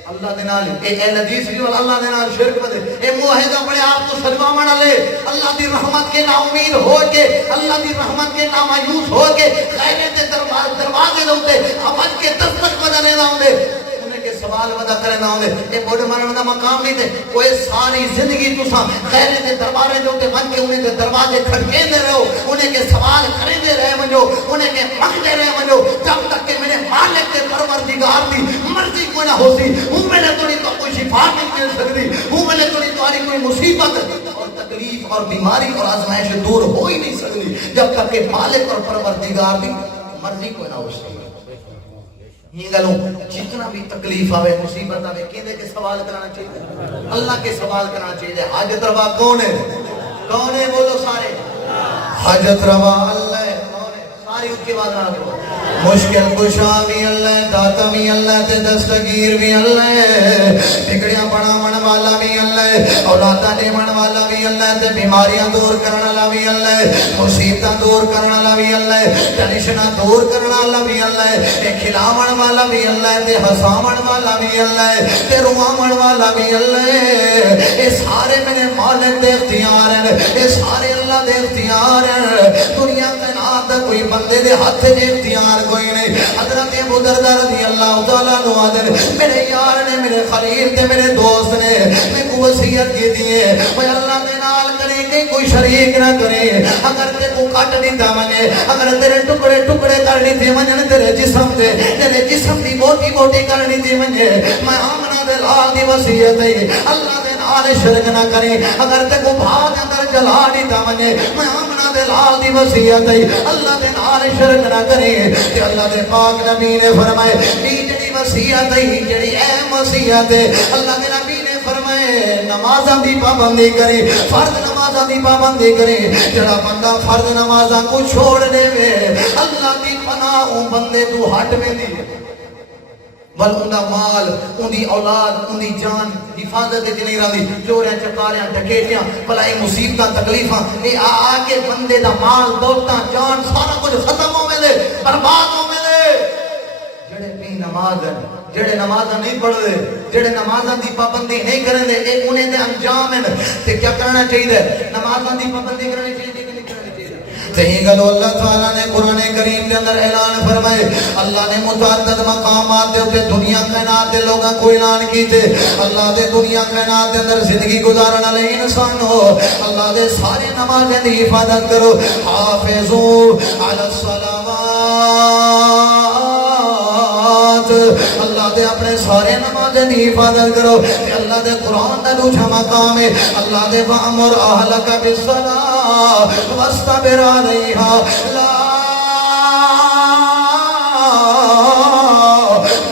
اللہ دے نال اے اہل حدیث بھی اللہ دے نال شرک بدے اے موحد اپنے آپ کو سلمان لے اللہ دی رحمت کے نا امید ہو کے اللہ دی رحمت کے نا مایوس ہو کے غیرت دے دروازے ہوتے اپن کے دستک بدلے نہ ہوندے سوال ودا کرنا ہوندے اے بڑے مرن دا مقام نہیں تے کوئی ساری زندگی تساں خیر دے دربارے دے تے بن کے انہیں دے دروازے کھڑکیندے رہو انہیں کے سوال کریندے رہے ونجو انہیں کے منگدے رہے ونجو جب تک کہ میرے مالک دے پروردگار دی مرضی کوئی نہ ہوسی ہوں میں نے تو کوئی شفا نہیں مل سکتی ہوں میں نے تو تمہاری کوئی مصیبت اور تکلیف اور بیماری اور آزمائش دور ہو ہی نہیں سکتی جب تک کہ مالک اور پروردگار دی مرضی کوئی نہ ہوسی یہ گلوں جتنا بھی تکلیف آوے مصیبت آوے کیندے کے سوال کرانا چاہیے اللہ کے سوال کرانا چاہیے حاجت روا کون ہے بولو سارے حاجت روا اللہ ہے کون ہے ساری اچھی بات نہ کرو. مشکل کشا بھی اللہ ہے, داتا بھی اللہ ہے, دستگیر بھی اللہ ہے, بگڑیاں بناون والا بھی اللہ ہے, اولاداں دیون والا بھی اللہ ہے, بیماریاں دور کرنے والا بھی اللہ ہے, مصیبتاں دور کرنے والا بھی اللہ ہے, ٹینشناں دور کرنے والا بھی اللہ ہے, کھلاون والا بھی اللہ ہے, ہساون والا بھی اللہ ہے, رواون والا بھی اللہ ہے. یہ سارے میرے مالک دے اختیار ہیں, یہ سارے اللہ دے اختیار ہیں. دنیا کائنات دا کوئی بندے دے ہاتھ دے اختیار کوئی نہیں. حضرت ابو درداء رضی اللہ تعالیٰ عنہ آدھے میرے یار نے, میرے خلیل تے میرے دوست نے میں کو وصیت کی دیئے وہ اللہ دے نال کرے کہ کوئی شریک نہ کرے. اگر تے کو کٹ دیتا منے, اگر تیرے ٹکڑے ٹکڑے کرنی تھی منن تیرے جسم دے, تیرے جسم دی موٹی موٹی کرنی تھی منجے, میں آمنہ دے لال دی وصیت ہے اللہ دے نال شرک نہ کرے. اگر تے کو بھاگ اندر جلا دیتا منے, میں آمنہ دے لال دی وصیت ہے اللہ دے نال شرک نہ کرے. تے اللہ دے پاک نبی نے فرمائے جڑی وصیت ہے, جڑی اہم وصیت ہے, اللہ دے نبی نے فرمائے نمازاں دی پابندی کرے, فرض نمازاں دی پابندی کرے. جڑا بندہ فرض نمازاں کو چھوڑ دے وے اللہ دی پناہ اون بندے تو ہٹ ویندی ہے, بل ان دا مال, ان دی اولاد, ان دی جان حفاظت وچ نہیں رہندی. چوریاں چکاریاں ڈکیتیاں بلائی مصیبتاں تکلیفاں اے آ کے بندے دا مال دولتاں جان سارا کچھ ختم ہو ویندے, برباد ہو ویندے. جڑے بے نماز ہیں, جڑے نمازاں نہیں پڑھ دے, جڑے نمازاں دی پابندی نہیں کرن دے, اے انہیں دے انجام ہیں. تے کیا کرنا چاہیے؟ نمازاں دی پابندی کرنی چاہیے کہ نہیں کرنی چاہیے؟ تہی گلو اللہ تعالیٰ نے قرآن کریم کے اندر اعلان فرمائے. اللہ نے متعدد مقامات دے اوپر دنیا کائنات دے لوگاں کو اعلان کیتے. اللہ دے دنیا کائنات دے اندر زندگی گزارن والے انسان ہو, اللہ دے سارے نمازیں دی حفاظت کرو. حافظو علی الصلوات, اللہ دے اپنے سارے نمازیں دی حفاظت کرو. کہ اللہ دے قرآن دا دوجھا مقام ہے, اللہ دے وَأْمُرْ أَهْلَكَ بِالصَّلَاةِ وَاسْتَبِرْ عَلَيْهَا لَا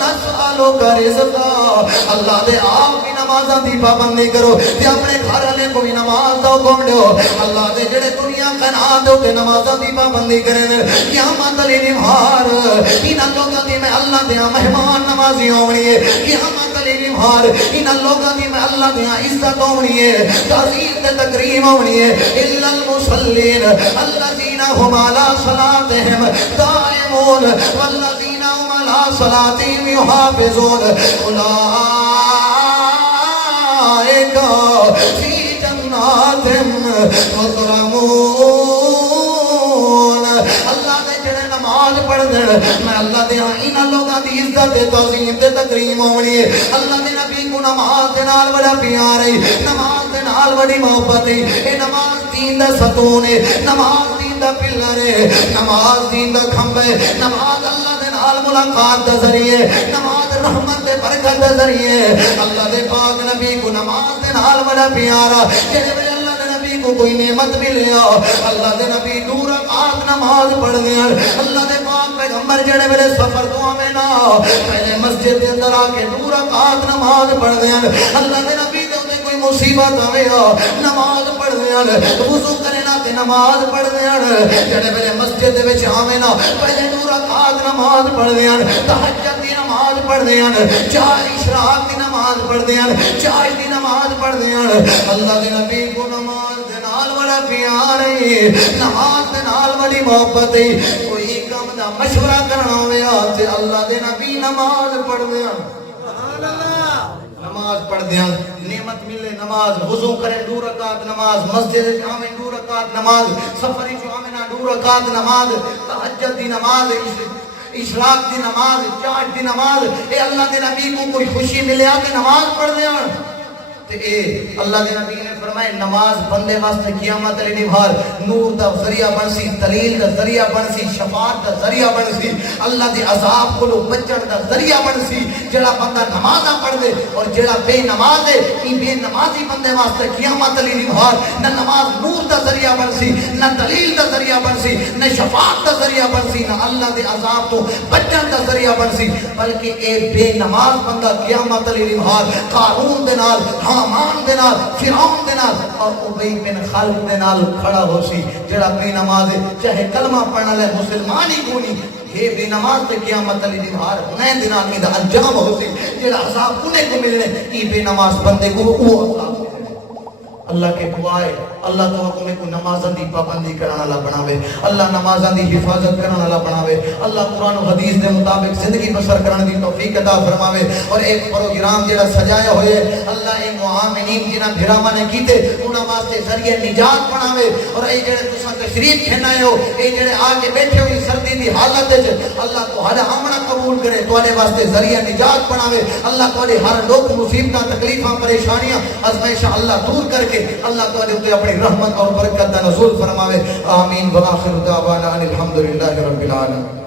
نَسْأَلُكَ رِزْقًا. اللہ دے آپ کی نمازاں دی پابندی کرو, تے اپنے گھر والے کو بھی نماز دا حکم دیو. اللہ دے جڑے دنیا کائنات دے تے نمازاں دی پابندی کرے نے, قیامت علی نمہار انہاں لوکاں دی میں اللہ دے مہمان نمازی ہونی ہے. قیامت علی نمہار انہاں لوکاں دی میں اللہ دے عزت ہونی ہے, تعظیم تے تکریم ہونی ہے. الا المصلین الذین هم علی صلاتهم دائمون والذین هم علی صلاتهم یحافظون اولئک فی جنات مکرمون. اللہ دے جڑے نماز پڑھ دے میں اللہ دے انہاں لوگاں دی عزت تے تعظیم تے تکریم ہونی ہے. اللہ دے نبی کو نماز دے نال بڑا پیار ہے, نماز دے نال بڑی محبت ہے. اے نماز دین دا ستون ہے, نماز دین دا پلر ہے, نماز دین دا کھمب ہے. نماز اللہ دے نال ملاقات دا ذریعے, نماز رحمت دے برکت دا ذریعے. اللہ دے پاک نبی کو نماز دے نال بڑا پیارا. جڑے ویلے اللہ دے نبی کو کوئی نعمت ملیا, اللہ دے نبی 2 رکعت نماز پڑھ دیا. اللہ دے پاک پیغمبر جڑے ویلے سفر تو آویں نا, پہلے مسجد دے اندر آ کے 2 رکعت نماز پڑھ دیا. اللہ دے نبی دے اوتے کوئی مصیبت آوے نماز پڑھ دیا, وضو کرے نا تے نماز پڑھ دیا. جڑے ویلے مسجد دے وچ آویں نا, پہلے 2 رکعت نماز پڑھ دیا, تہجد دی نماز پڑھ دیا, 4 اشراق دی نماز پڑھ دیا, 4 دی نماز پڑھ دیا. اللہ دے نبی کو نماز دے نال بڑا پیار ہے, نماز دے نال بڑی محبت ہے. کوئی کام دا مشورہ کرنا ہوئے تے اللہ دے نبی نماز پڑھ دیا. نماز پڑھ دیا, نعمت ملے نماز, وضو کرے 2 رکعت نماز, مسجد جامع 2 رکعت نماز, سفری جامع 2 رکعت نماز, تہجد دی نماز, اشراق دی نماز, 4 دی نماز. اے اللہ دے نبی کو کوئی خوشی ملے آتے نماز پڑھ دیا. اے اللہ کے نبی نے فرمائے نماز بندے واسطے قیامت علی نبھار نور دا ذریعہ بن سی, دلیل دا ذریعہ بن سی, شفاعت دا ذریعہ بن سی, اللہ دے عذاب کو بچن دا ذریعہ بن سی. جڑا بندہ نمازاں پڑھ دے اور جڑا بے نماز ہے, این بے نمازی بندے واسطے قیامت علی نبھار نہ نماز نور دا ذریعہ بن سی, نہ دلیل دا ذریعہ بن سی, نہ شفاعت دا ذریعہ بن سی, نہ اللہ دے عذاب تو بچن دا ذریعہ بن سی. بلکہ اے بے نماز بندہ قیامت علی نبھار قارون دے نال, حامان دے نال, فرعون دے نال اور ابی بن خالد دے نال کھڑا ہو سی جڑا بے نماز ہے چاہے کلمہ پڑھنا لے مسلمان ہی کونی یہ بے نماز تے قیامت علی دیوار انہیں دنال میں دا انجام ہو سی جڑا عذاب انہیں کو ملنے یہ بے نماز بندے کو وہ عذاب اللہ کے دعائے اللہ تو حکم کو نمازاں دی پابندی کرنا والا بناوے اللہ نمازاں دی حفاظت کرنا والا بناوے اللہ قرآن و حدیث دے مطابق زندگی بسر کرنے دی توفیق عطا فرماوے اور ایک پروگرام جڑا سجایا ہوئے اللہ اے معاونین جنہاں بھراواں نے کیتے انہاں واسطے ذریعہ نجات بناوے اور اے جڑے تساں تشریف کھنائے ہو اے جڑے آ کے بیٹھے ہوئی سردی دی حالت وچ اللہ تو ہر آمنا قبول کرے تواڈے واسطے ذریعہ نجات بناوے اللہ تواڈے ہر دکھ مصیبتاں تکلیفاں پریشانیاں آزمائشاں اللہ دور کر کے اللہ تواڈے تے اپنی رحمت اور برکت دا نزول فرماوے آمین وآخر دعوانا ان الحمدللہ رب العالمین